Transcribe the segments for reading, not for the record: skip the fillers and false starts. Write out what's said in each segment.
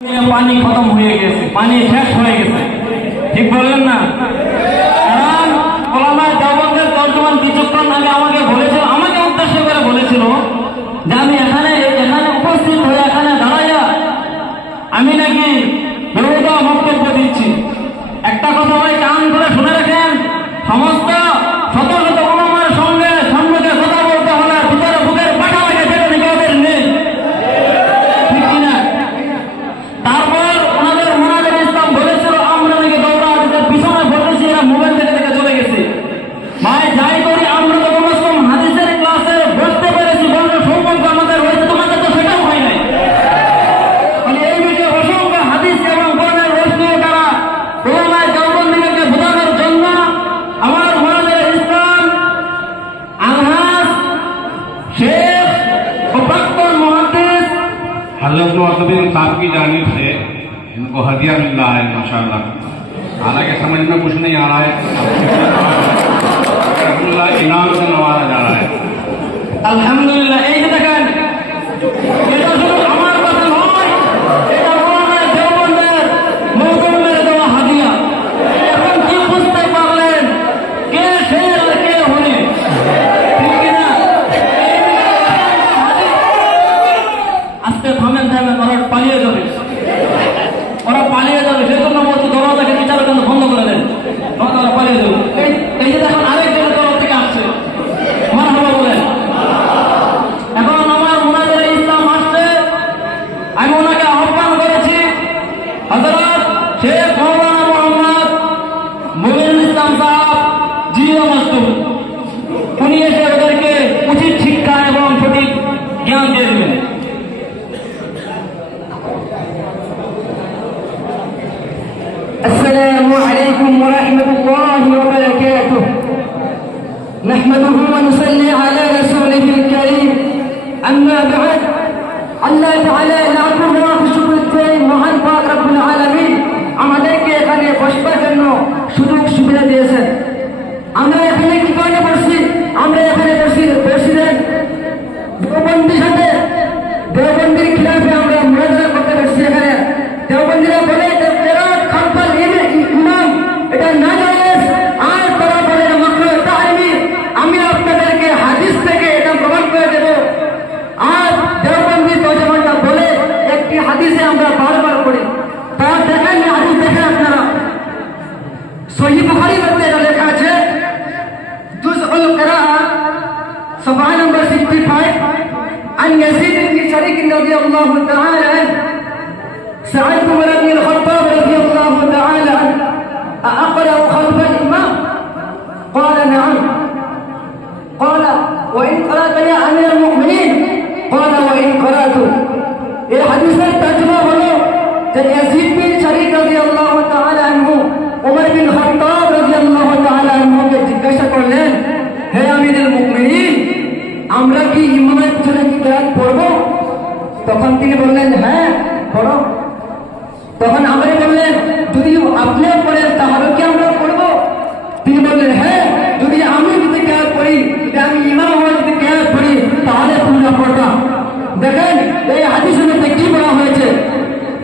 পানি খতম হয়ে গেছে, পানি শেষ হয়ে গেছে, ঠিক বললেন না? কারণ ওলামায়ে দেওবন্দের তর্জমান কিছুক্ষণ আগে আমাকে বলেছিল, আমাকে উদ্দেশ্য করে বলেছিল যে আমি এখানে উপস্থিত হয়ে এখানে দাঁড়াইয়া আমি নাকি বেহুদা বক্তব্য দিচ্ছি। একটা কথা ভাই কান করে শুনে রাখেন, সমস্ত শত শত ওলামার সঙ্গে সম্মুখে কথা বলতে হলে ভিতরে বুকের পাঠা লাগে, সেটা নাকি ওদের নেই, ঠিক কিনা? তারপর ওনাদের মোনাজার ইসলাম বলেছিল আমরা নাকি দৌড়া পিছনে বলেছি, এরা মোবাইল থেকে থেকে চলে গেছে। ভাই যাই করি আমরা তো কমসম হাদিসের ক্লাসে বসতে পেরেছি, বলতে সৌভাগ্য আমাদের হয়েছে, তোমাদের তো সেটাও হয় নাই। এই বিষয়ে অসংখ্য হাদিস এবং কোরআনের রশ্মি দ্বারা ওলামায়ে দেওবন্দীকে বোঝানোর জন্য আমার মোনাজার ইসলাম আলহাজ शेख और प्राक्तन मुहद्दिस हज़रत मुअज़्ज़िन साहब की जानिब से इनको हदिया मिल रहा है माशाअल्लाह। हालांकि समझ में कुछ नहीं आ रहा है, अल्हम्दुलिल्लाह इनाम से नवाजा जा रहा है। अल्हम्दुलिल्लाह। এই যে দেখেন, এটা শুধু আমার কথা নয়, এটা ওলামায়ে দেওবন্দের মওদুদের দেওয়া হাদিয়া। এখন কি বুঝতে পারলেন কে শের আর কে হলি, ঠিক কিনা? আজকে থামেন ওরা পালিয়ে যাবে, ওরা পালিয়ে যাবে, সেজন্য বলছি দরজাকে বিচারের জন্য বন্ধ করে দেন, ওরা পালিয়ে যাবে। এই যে দেখুন আরেকজনের তরফ থেকে আসছে, মারহাবা বলেন। এখন আমার মোনাজার ইসলাম আসছে, আমি ওনাকে আহ্বান করেছি হযরত শেখ মাওলানা মোহাম্মদ মুমিনুল ইসলাম সাহেব জিও মাসুদ, উনি এসে ওদেরকে উচিত শিক্ষা এবং সঠিক জ্ঞান দিয়ে দেবেন। السلام عليكم ورحمة الله وبركاته. نحمده ونصلي على رسوله الكريم. أما بعد, আল্লাহ তাআলা লাখো লাখো শুকর করি মহান পাক রব্বুল আলামিন আমাদেরকে এখানে বসবার জন্য সুযোগ সুবিধা দিয়েছেন। আমরা এখানে কি কারণে বসছি? আমরা এখানে প্রেসিডেন্ট দেওবন্দির সাথে দেওবন্দির খিলাফে আমরা মুনাজারা করতে বসছি। এখানে দেওবন্দিরা বলে যে কেরাত খালফাল ইমাম এটা নাজায়েজ, আর তারা বলে মাকরুহ তাহরিমি। আমি আপনাদেরকে হাদিস থেকে এটা প্রমাণ করে দেব। আর দেওবন্দি তর্জমাটা বলে একটি হাদিসে আমরা বারবার পড়ি, তার দেখেন হাদিস দেখেন আপনারা। সহিহ বুখারীর মধ্যে এটা লেখা আছে, জুজউল কিরাআহ صفحة نمبر 65 عن يزيد بن شريك رضي الله تعالى عنه سألت عمر بن الخطاب رضي الله تعالى عنه أقرأ خلف الإمام؟ قال نعم. قال وإن قرأت يا أمير المؤمنين؟ قال وإن قرأت. এই হাদিসের তর্জমা হলো যে ইয়াজিদ বিন শরীক রাদিয়াল্লাহু তাআলা আনহু উমর বিন খাত্তাব রাদিয়াল্লাহু তাআলা আনহুকে জিজ্ঞাসা করলেন, হে আমিরুল মুমিনিন, আমরা কি ইমামের পিছনে কি কিরাত পড়ব? তখন তিনি বললেন, হ্যাঁ পড়ো। তখন আমরা বললেন, যদি আপনি পড়েন তাহলে কি আমরা পড়ব? তিনি বললেন, হ্যাঁ, যদি আমি যদি কিরাত পড়ি, যদি আমি ইমাম হয়ে যদি কিরাত পড়ি তাহলে তোমরা পড়বা। দেখেন এই হাদিসের মধ্যে কি বলা হয়েছে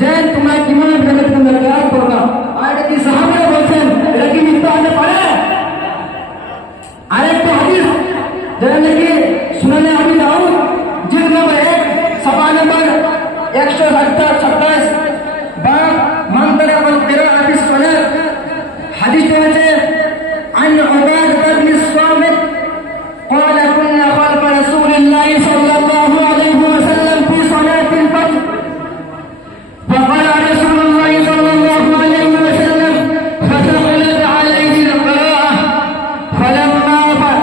যে তোমরা ইমামের পিছনে তোমরা কিরাত পড়বা। আর এটা কি সাহাবীরা বলছেন? এটা কি মিথ্যা হতে পারে? আরেকটা হাদিস যেটা নাকি সুনানে আবি দাউদ জিলদ নম্বর 1 সফা নম্বর 127 বাব মান তারাকাল কিরাআতি সালাত। হাদিসটা আছে عن عبادة بن الصامت قال كنا خلف رسول الله صلى الله عليه وسلم في صلاة الفجر فقال رسول الله صلى الله عليه وسلم فثقلت عليه القراءة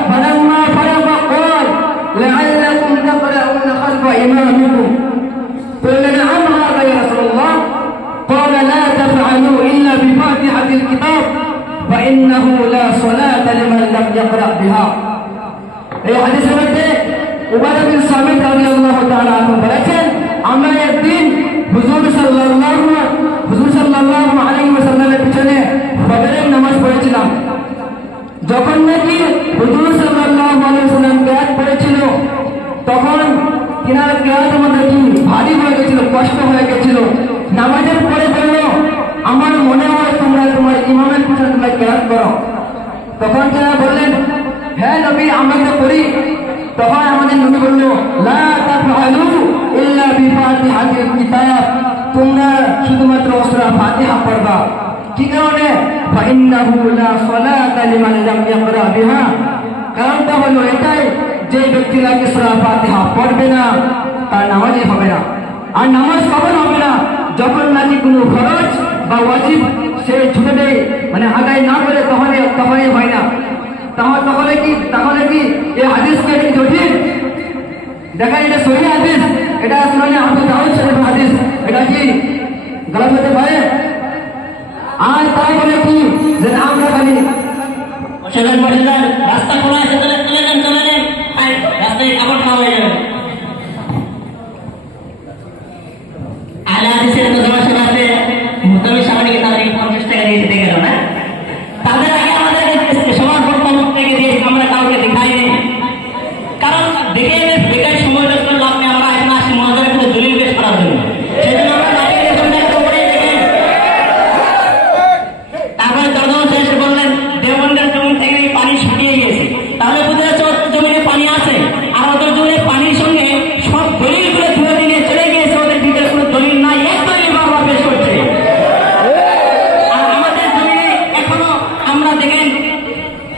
فلما فرغ قال لعلكم تقرؤون خلف إمامكم. قلنا نعم هذا يا رسول الله. قال لا تفعلوا إلا بفاتحة الكتاب فإنه لا صلاة لمن لم يقرأ بها. এই হাদিসের মধ্যে উবাদা বিন সামিত রাদিয়াল্লাহু তাআলা আনহু বলেছেন, আমরা একদিন হুজুর সাল্লাল্লাহু আলাইহি ওয়াসাল্লামের পিছনে ফজরের নামাজ পড়েছিলাম। যখন নাকি হুজুর সাল্লাল্লাহু আলাইহি ওয়াসাল্লাম কিরাত পড়েছিল তখন তিনার কিরাতের মধ্যে কি ভারী হয়ে গেছিল, কষ্ট হয়ে গেছিল। নামাজের পরে বললো, আমার মনে হয় তোমরা তোমার ইমামের পিছনে তোমরা কেরাত করো। তখন তারা বললেন, হ্যাঁ নবী আমরা তো করি। তখন আমাদের নবী বলল, লা তাফআলু ইল্লা বিফাতিহাতিল কিতাব, তোমরা শুধুমাত্র সূরা ফাতিহা পড়বা। কি কারণে? ফাইন্নাহু লা সালাতা লিমান লাম ইয়াকরা বিহা, কারণটা হলো এটাই, যে ব্যক্তিরা কি সূরা ফাতিহা পড়বে না তার নামাজই হবে না। আর নামাজ কখন হবে না? যখন নাকি কোনো ফরজ বা ওয়াজিব সে ছুটে দেয়, মানে আদায় না করে, তখনই হয় না। তাহলে কি এই হাদিসকে কি জটিল? দেখেন এটা সহিহ হাদিস, এটা সুনানে আবু দাউদ শরীফ হাদিস, এটা কি গলত হতে পারে? আর তাই বলে কি যে আমরা খালি রাস্তা খোলা আছে, চলে যান রাস্তায় কাপড় খাওয়া হয়ে যাবে। আহলে হাদিসের মুতাবাশিরাতে মুতাবি সামনে তাদের 50 টাকা দিয়ে দিতে গেল না, তাদের আগে আমাদের সবার প্রথম থেকে দিয়ে আমরা কাউকে দেখাইনি। কারণ দেখে বেকার সময় নষ্ট লাভ নেই। আমরা এখন আসি মহাজারের কিন্তু দলিল পেশ করার জন্য, সেই জন্য আমরা লাঠি দিয়ে সন্ধ্যার উপরে দেখি। তারপরে তর্জমা শেষ বললেন, দেওবন্দের জমি থেকে পানি শুকিয়ে গেছে, তাহলে বুঝে যাচ্ছে ওদের জমিতে পানি আছে। আর ওদের জমিতে পানির সঙ্গে সব দলিলগুলো ধুয়ে দিয়ে চলে গিয়েছে, ওদের ভিতরে কোনো দলিল নাই, এক দলিল বারবার পেশ করছে। আর আমাদের জমিনে এখনো আমরা দেখেন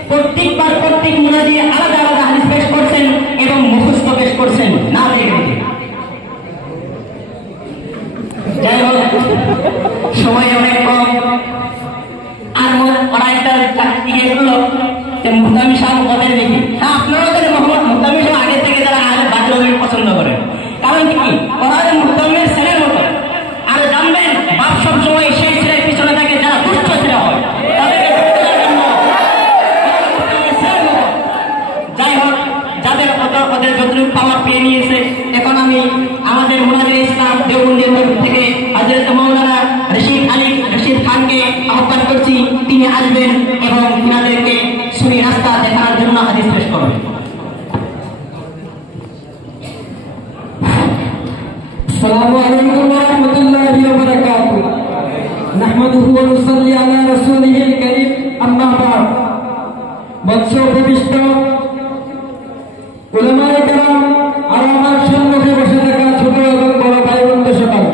প্রত্যেক মুনাজি আলাদা আলাদা হাদিস পেশ করছেন এবং মুখস্থ পেশ করছেন না দেখে। যাই হোক, সময় অনেক কম। আর ওরা একটা চাকরি বললো যে মুহতামি সাহেব ওদের দেখি। হ্যাঁ, আপনারা মুহতামি সাহেব আগে থেকে যারা বাচ্চাদের পছন্দ করেন, কারণ কি ওরা মুহতামির ছেলের মতো। আর জানবেন বাপ সবসময় সেই ছেলের পিছনে থাকে যারা দুষ্ট ছেলে হয়, তাদেরকে যাই হোক, যাদের ওদের যতটুকু পাওয়ার পেয়ে নিয়েছে। এখন আমি আমাদের মুনাজির ইসলাম দেওবন্দের তরফ থেকে হযরত মাওলানা রশিদ খানকে আহ্বান করছি, তিনি আসবেন এবং তিনাদেরকে সুনি রাস্তা দেখানোর জন্য হাদিস পেশ করবেন। আসসালামু আলাইকুম ওয়া রাহমাতুল্লাহি ওয়া বারাকাতুহু। নাহমাদুহু ওয়া নুসাল্লি আলা রাসূলিহিল কারীম, আম্মা বা'দ। মঞ্চ উপবিষ্ট উলামায়ে কেরাম আর আমার সম্মুখে বসে থাকা ছোট এবং বড় ভাই বোনদের সকল,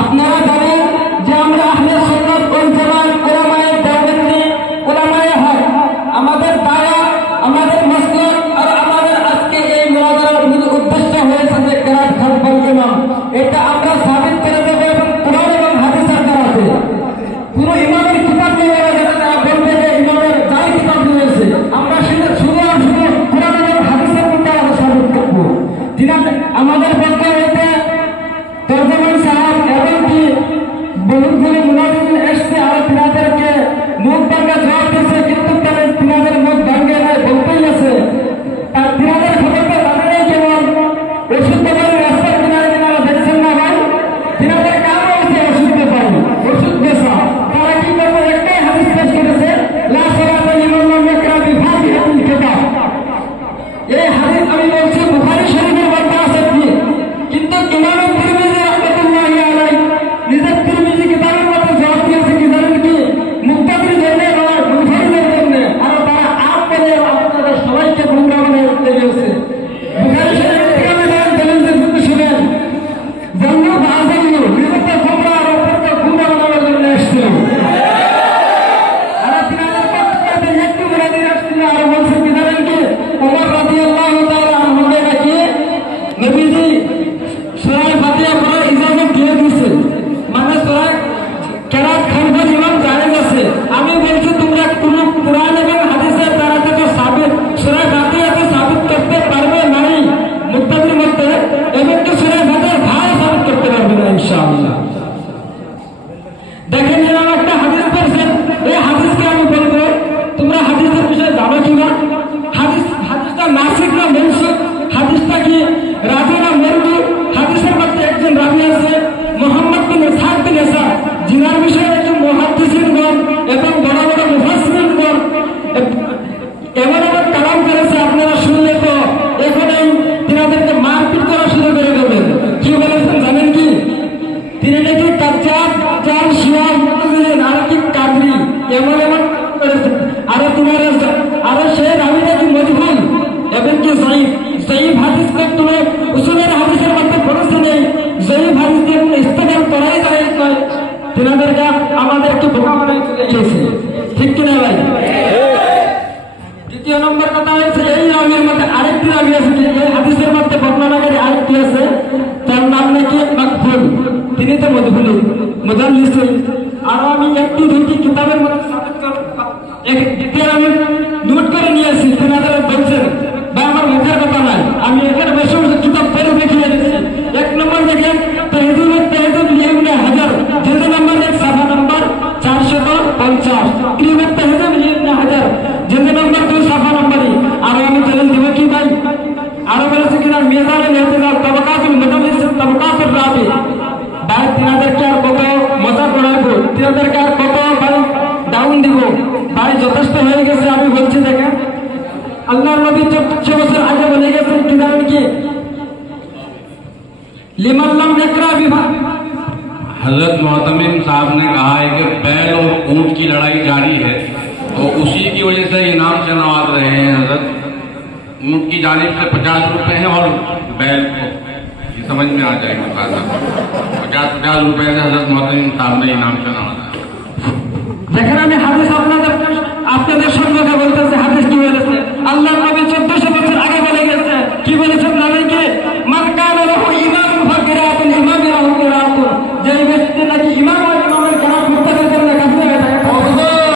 আপনারা জানেন যে আমরা আহলে সুন্নাত ওয়াল জামাত উলামায়ে দেওবন্দি উলামায়ে হক, আমাদের দাওয়া, আমাদের মাসলাক আর আমাদের আজকে এই মুনাজারার মূল উদ্দেশ্য হয়েছে যে কেরাত খালফাল ইমাম। এটা আমরা সাবিত করে দেব এবং কোরআন এবং হাদিসের দ্বারাতে পুরো ইমামের কিতাব নিয়ে যারা বলবে যে ইমামের যাই কিতাব রয়েছে আমরা সেটা শুধু কোরআন এবং হাদিসের মধ্যে আমরা সাবিত করবো। আমাদের পক্ষে হইতে তর্জমান সাহেব এবং কি বহুতগুলি মুনাজির এসছে, আর এমন এমন করেছে। আরে তোমার আরে সে রাবি নাকি মজহুল এবং কি জয়ীফ হাদিস কে তুমি উসুলের হাদিসের মধ্যে পড়েছো নেই, জয়ীফ হাদিস দিয়ে কোনো ইস্তেকাল করাই যায় নয়। তিনাদেরকে আমাদেরকে বোকা বানাই চলে গিয়েছে, ঠিক কিনা ভাই? দ্বিতীয় নম্বর কথা হচ্ছে এই রাবির মধ্যে আরেকটি রাবি আছে, এই হাদিসের মধ্যে বর্ণনাকারী আরেকটি আছে, তার নাম নাকি মাকবুল, তিনি তো মজহুল মুদাল্লিস। আর আমি একটি দুইটি কিতাবের মধ্যে আমি নোট করে নিয়ে আসি, তিনাদের বলছেন বা আমার মুখের কথা নাই, আমি এখানে বসে বসে কিতাব পড়ে দেখিয়ে দিচ্ছি। এক নম্বর দেখেন তহিদুল ইবনে হাজার, জিলদ নম্বর 1 সাফা নম্বর 450, কিতাব তহিদুল ইবনে হাজার জিলদ নম্বর 2 সাফা নম্বরই। আর আমি দলিল দিব কি ভাই? আরো বলেছে কিনা মিজানুল ইহতিলাল তাবাকাতুল মুদাল্লিস তাবাকাতুর রাবি। ভাই তিনাদেরকে আর কত মজা করাবো, তিনাদেরকে আর কত ভাই ডাউন দিব? ভাই যথেষ্ট হয়ে গেছে। আমি বলছি দেখেন আল্লাহর নবী 1400 বছর আগে বলে গেছেন কি জানেন কি? लिमन लम यकरा विभाग। हजरत मोहतमिम साहब ने कहा है कि बैल और ऊंट की लड़ाई जारी है, तो उसी की वजह से इनाम से नवाज रहे हैं हजरत। ऊंट की जानिब से 50 रुपए हैं और बैल को ये समझ में आ जाएगा, 50 रुपए से हजरत मोहतमिम साहब ने इनाम से नवाजा। দেখেন আমি হাদিস আপনাদের সম্মুখে বলতেছি, হাদিস